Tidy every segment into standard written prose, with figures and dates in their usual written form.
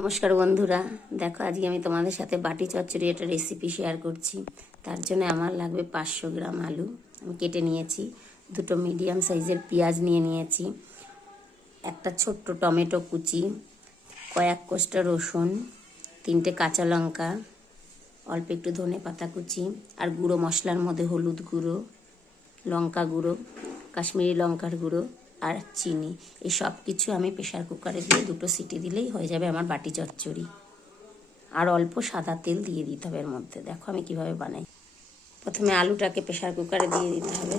নমস্কার বন্ধুরা, দেখো আজকে আমি তোমাদের সাথে বাটি চচ্চড়ি একটা রেসিপি শেয়ার করছি। তার জন্য আমার লাগবে 500 গ্রাম আলু আমি কেটে নিয়েছি, দুটো মিডিয়াম সাইজের পেঁয়াজ নিয়ে নিয়েছি, একটা ছোট্ট টমেটো কুচি, কয়েক কোষ্টা রসুন, 3টে কাঁচা লঙ্কা, অল্প একটু ধনে পাতা কুচি, আর গুঁড়ো মশলার মধ্যে হলুদ গুঁড়ো, লঙ্কা গুঁড়ো, কাশ্মীরি লঙ্কার গুঁড়ো আর চিনি। এই সব কিছু আমি প্রেশার কুকারে দিয়ে 2টো সিটি দিলেই হয়ে যাবে আমার বাটি চচ্চড়ি। আর অল্প সাদা তেল দিয়ে দিতে হবে এর মধ্যে। দেখো আমি কিভাবে বানাই। প্রথমে আলুটাকে প্রেশার কুকারে দিয়ে দিতে হবে,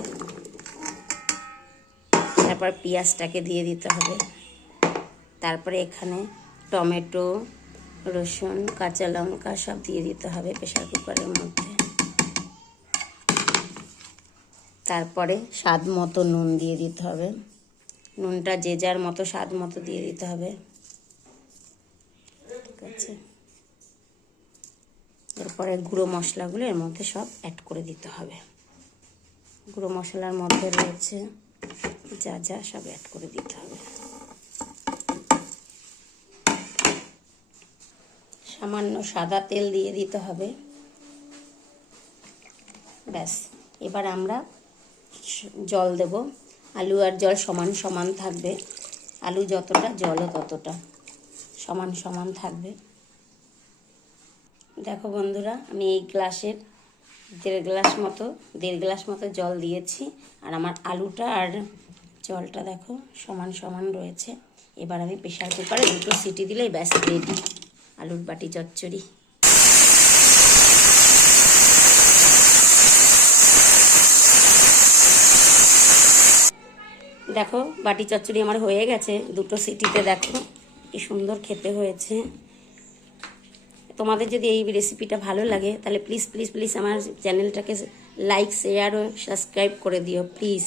তারপর পেঁয়াজটাকে দিয়ে দিতে হবে, তারপরে এখানে টমেটো, রসুন, কাঁচা লঙ্কা সব দিয়ে দিতে হবে প্রেশার কুকারের মধ্যে। তারপরে স্বাদ মতো নুন দিয়ে দিতে হবে, নুনটা যে যার মতো স্বাদ মতো দিয়ে দিতে হবে। ঠিক আছে, এরপরে গুঁড়ো মশলাগুলো এর মধ্যে সব অ্যাড করে দিতে হবে। গুঁড়ো মশলার মধ্যে রয়েছে যা যা সব অ্যাড করে দিতে হবে। সামান্য সাদা তেল দিয়ে দিতে হবে। ব্যাস, এবার আমরা জল দেব। আলু আর জল সমান সমান থাকবে, আলু যতটা জলও ততটা সমান সমান থাকবে। দেখো বন্ধুরা, আমি এই গ্লাসের দেড় গ্লাস মতো জল দিয়েছি, আর আমার আলুটা আর জলটা দেখো সমান সমান রয়েছে। এবার আমি প্রেশার কুকারে 2টো সিটি দিলেই ব্যাস রেডি আলুর বাটি চচ্চড়ি। দেখো বাটি চচ্চড়ি আমার হয়ে গেছে 2টো সিটিতে। দেখো কি সুন্দর খেতে হয়েছে। তোমাদের যদি এই রেসিপিটা ভালো লাগে তাহলে প্লিজ প্লিজ প্লিজ আমার চ্যানেলটাকে লাইক, শেয়ার ও সাবস্ক্রাইব করে দিও প্লিজ।